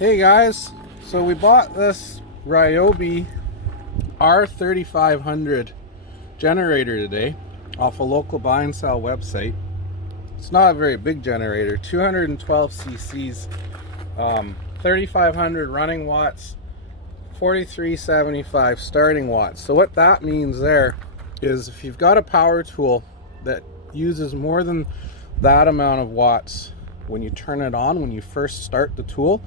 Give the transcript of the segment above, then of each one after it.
Hey guys, so we bought this Ryobi RY3500 generator today off a local buy and sell website. It's not a very big generator, 212 cc's, 3500 running watts, 4375 starting watts. So what that means there is if you've got a power tool that uses more than that amount of watts when you turn it on, when you first start the tool,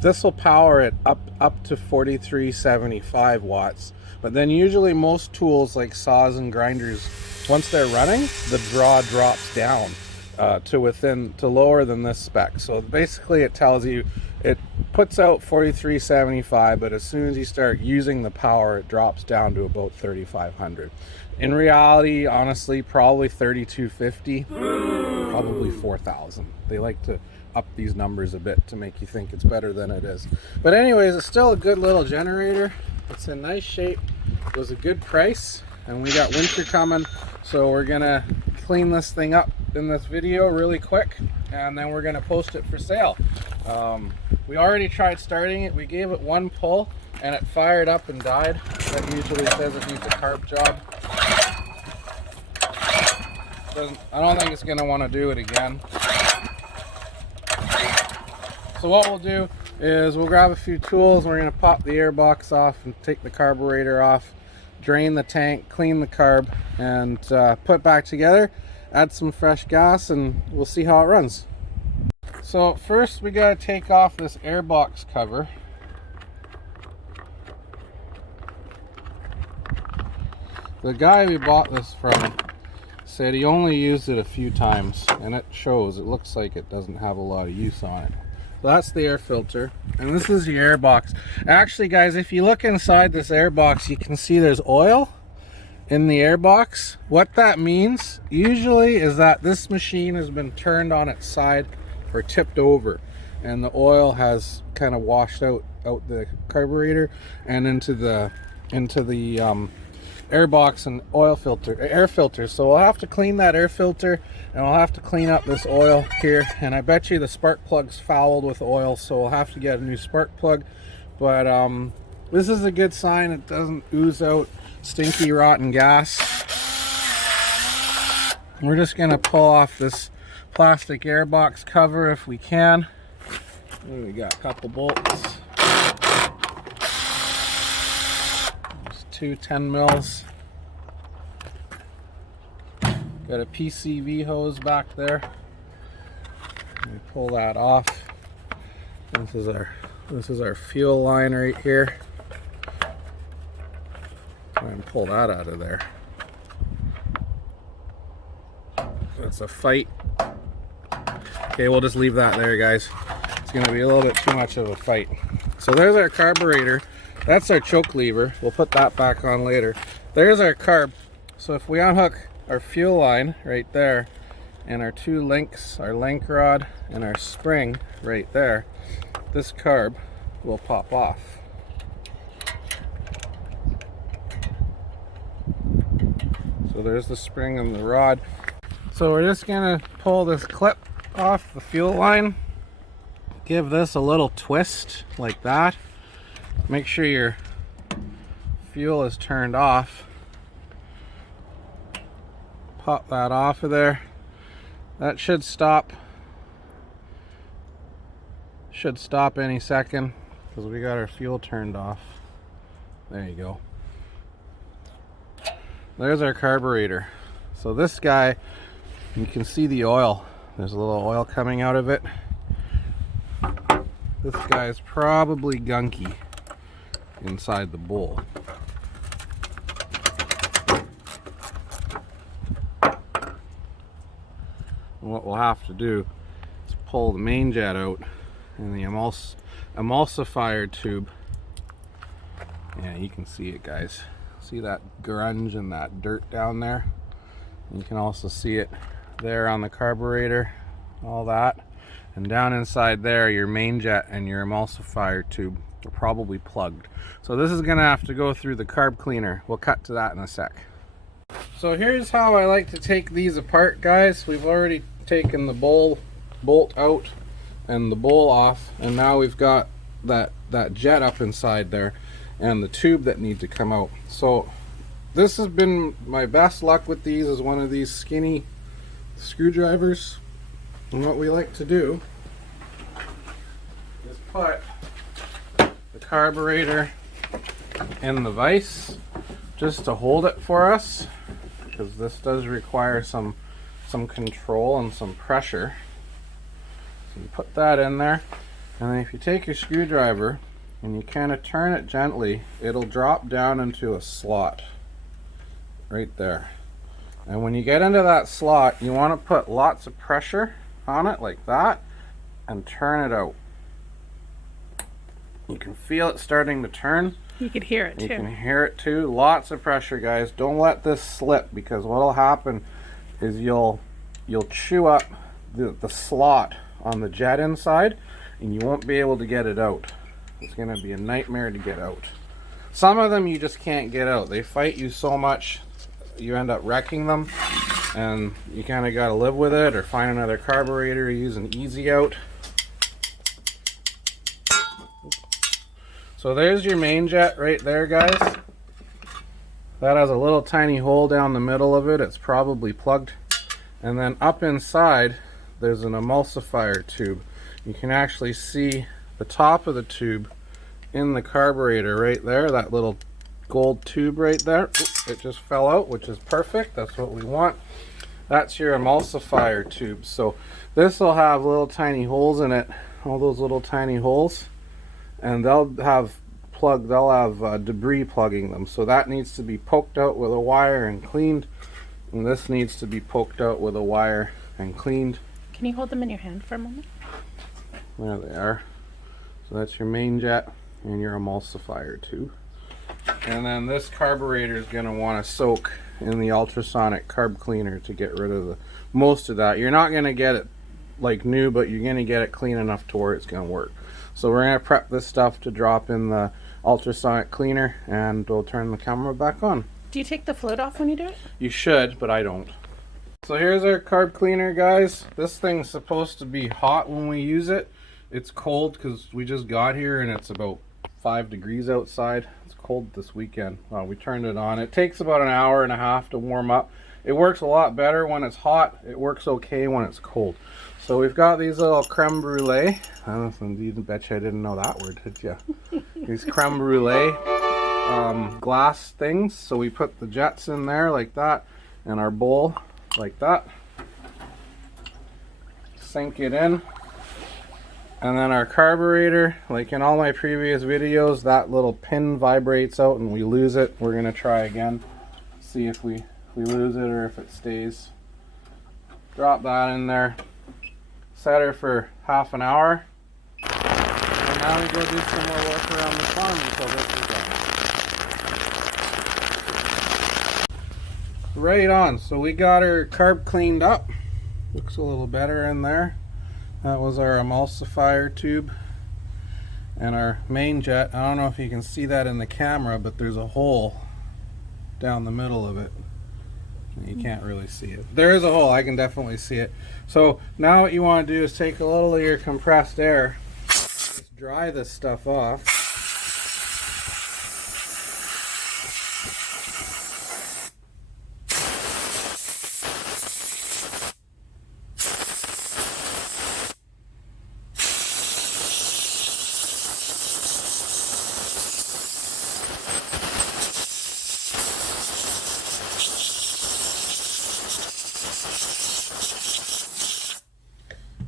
this will power it up to 4375 watts. But then usually most tools like saws and grinders, once they're running, the draw drops down to lower than this spec. So basically it tells you it puts out 4375, but as soon as you start using the power, it drops down to about 3500. In reality, honestly, probably 3250, probably 4000. They like to up these numbers a bit to make you think it's better than it is. But anyways, it's still a good little generator. It's in nice shape. It was a good price, and we got winter coming, so we're gonna clean this thing up in this video really quick, and then we're gonna post it for sale. We already tried starting it. We gave it one pull and it fired up and died. That usually says it needs a carb job. I don't think it's gonna want to do it again. So what we'll do is we'll grab a few tools. We're going to pop the air box off and take the carburetor off, drain the tank, clean the carb, and put it back together, add some fresh gas, and we'll see how it runs. So first we got to take off this air box cover. The guy we bought this from said he only used it a few times, and it shows. It looks like it doesn't have a lot of use on it. So that's the air filter, and this is the air box. Actually guys, if you look inside this air box, you can see there's oil in the air box. What that means usually is that this machine has been turned on its side or tipped over, and the oil has kind of washed out the carburetor and into the air box and air filter. So we'll have to clean that air filter, and we'll have to clean up this oil here, and I bet you the spark plug's fouled with oil, so we'll have to get a new spark plug. But this is a good sign. It doesn't ooze out stinky rotten gas. We're just gonna pull off this plastic air box cover if we can. And we got a couple bolts. Two 10 mils. Got a PCV hose back there. Let me pull that off. This is our fuel line right here. Try and pull that out of there. That's a fight. Okay, we'll just leave that there, guys. It's gonna be a little bit too much of a fight. So there's our carburetor. That's our choke lever. We'll put that back on later. There's our carb. So if we unhook our fuel line right there, and our two links, our link rod and our spring right there, this carb will pop off. So there's the spring and the rod. So we're just gonna pull this clip off the fuel line, give this a little twist like that. Make sure your fuel is turned off. Pop that off of there. That should stop any second because we got our fuel turned off. There you go. There's our carburetor. So this guy, you can see the oil. There's a little oil coming out of it. This guy is probably gunky inside the bowl. And what we'll have to do is pull the mainjet out and the emulsifier tube. Yeah, you can see it, guys. See that grunge and that dirt down there? You can also see it there on the carburetor, all that. And down inside there, your mainjet and your emulsifier tube are probably plugged. So this is gonna have to go through the carb cleaner. We'll cut to that in a sec. So here's how I like to take these apart, guys. We've already taken the bolt out and the bowl off, and now we've got that jet up inside there and the tube that needs to come out. So this has been my best luck with these, is one of these skinny screwdrivers. And what we like to do is put the carburetor in the vise just to hold it for us, because this does require some control and some pressure. So you put that in there, and then if you take your screwdriver and you kind of turn it gently, it'll drop down into a slot right there. And when you get into that slot, you want to put lots of pressure on it like that and turn it out. You can feel it starting to turn. You can hear it too. You can hear it too. Lots of pressure, guys. Don't let this slip, because what will happen is you'll chew up the slot on the jet inside, and you won't be able to get it out. It's going to be a nightmare to get out. Some of them you just can't get out. They fight you so much, you end up wrecking them, and you kind of got to live with it, or find another carburetor, use an easy out. So there's your main jet right there, guys. That has a little tiny hole down the middle of it. It's probably plugged. And then up inside, there's an emulsifier tube. You can actually see the top of the tube in the carburetor right there, that little gold tube right there. Oops, it just fell out, which is perfect. That's what we want. That's your emulsifier tube. So this will have little tiny holes in it, all those little tiny holes, and they'll have debris plugging them. So that needs to be poked out with a wire and cleaned, and this needs to be poked out with a wire and cleaned. Can you hold them in your hand for a moment? There they are. So that's your main jet and your emulsifier tube. And then this carburetor is going to want to soak in the ultrasonic carb cleaner to get rid of most of that. You're not going to get it like new, but you're going to get it clean enough to where it's going to work. So we're going to prep this stuff to drop in the ultrasonic cleaner, and we'll turn the camera back on. Do you take the float off when you do it? You should, but I don't. So here's our carb cleaner, guys. This thing's supposed to be hot when we use it. It's cold because we just got here and it's about 5 degrees outside. It's cold this weekend. We turned it on. It takes about an hour and a half to warm up. It works a lot better when it's hot. It works okay when it's cold. So we've got these little creme brulee. I bet you I didn't know that word, did you? These creme brulee glass things. So we put the jets in there like that, and our bowl like that. Sink it in. And then our carburetor, like in all my previous videos, that little pin vibrates out and we lose it. We're going to try again. See if we lose it or if it stays. Drop that in there. Set her for half an hour. And now we go do some more work around the farm until this is done. Right on. So we got our carb cleaned up. Looks a little better in there. That was our emulsifier tube and our main jet. I don't know if you can see that in the camera, but there's a hole down the middle of it. You can't really see it. There is a hole. I can definitely see it. So now what you want to do is take a little of your compressed air and just dry this stuff off.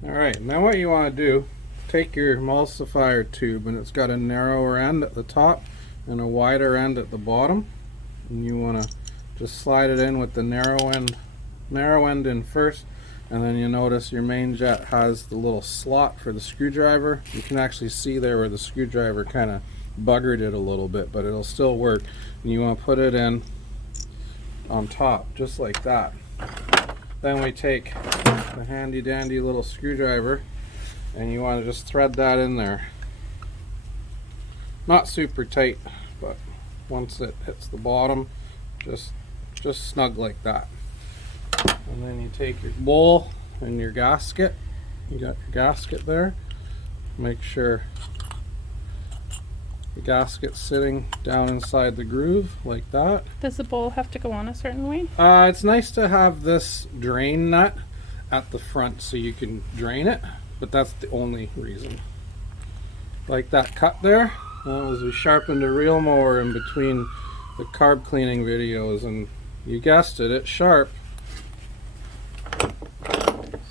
Alright, now what you want to do, take your emulsifier tube, and it's got a narrower end at the top and a wider end at the bottom, and you want to just slide it in with the narrow end in first, and then you notice your main jet has the little slot for the screwdriver. You can actually see there where the screwdriver kind of buggered it a little bit, but it'll still work. And you want to put it in on top, just like that. Then we take the handy dandy little screwdriver and you want to just thread that in there. Not super tight, but once it hits the bottom, just snug like that. And then you take your bowl and your gasket. You got your gasket there. Make sure The gasket's sitting down inside the groove like that. Does the bowl have to go on a certain way? It's nice to have this drain nut at the front so you can drain it, but that's the only reason. Like that cut there, that was we sharpened a reel mower in between the carb cleaning videos, and you guessed it, it's sharp.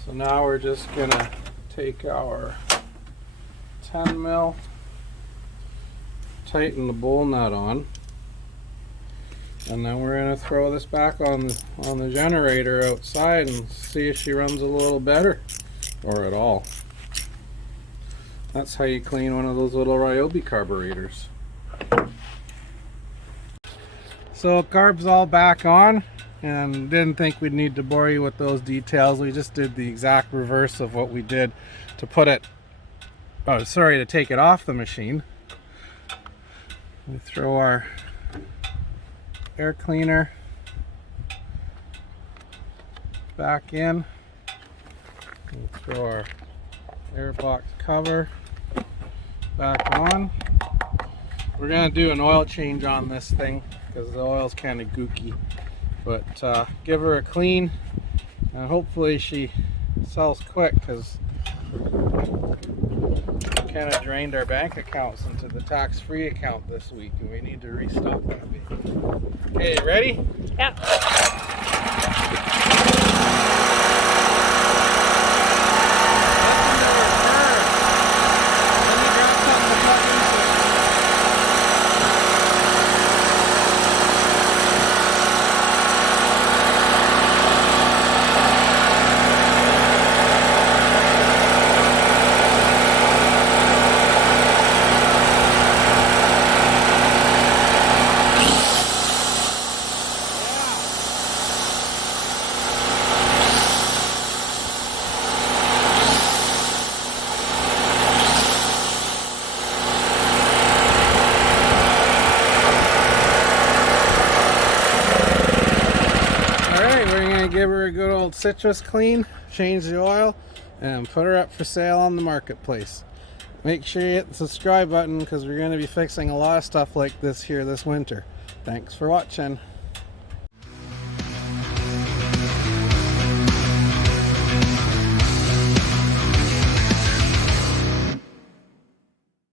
So now we're just gonna take our 10 mil, tighten the bowl nut on, and then we're gonna throw this back on the generator outside and see if she runs a little better or at all. That's how you clean one of those little Ryobi carburetors. So carb's all back on, and didn't think we'd need to bore you with those details. We just did the exact reverse of what we did to put it, to take it off the machine. We throw our air cleaner back in. We'll throw our air box cover back on. We're gonna do an oil change on this thing because the oil's kind of gooky, but give her a clean and hopefully she sells quick, because we kind of drained our bank accounts into the tax-free account this week and we need to restock that baby. Okay, ready? Yeah. Give her a good old citrus clean, change the oil, and put her up for sale on the marketplace. Make sure you hit the subscribe button because we're going to be fixing a lot of stuff like this here this winter. Thanks for watching.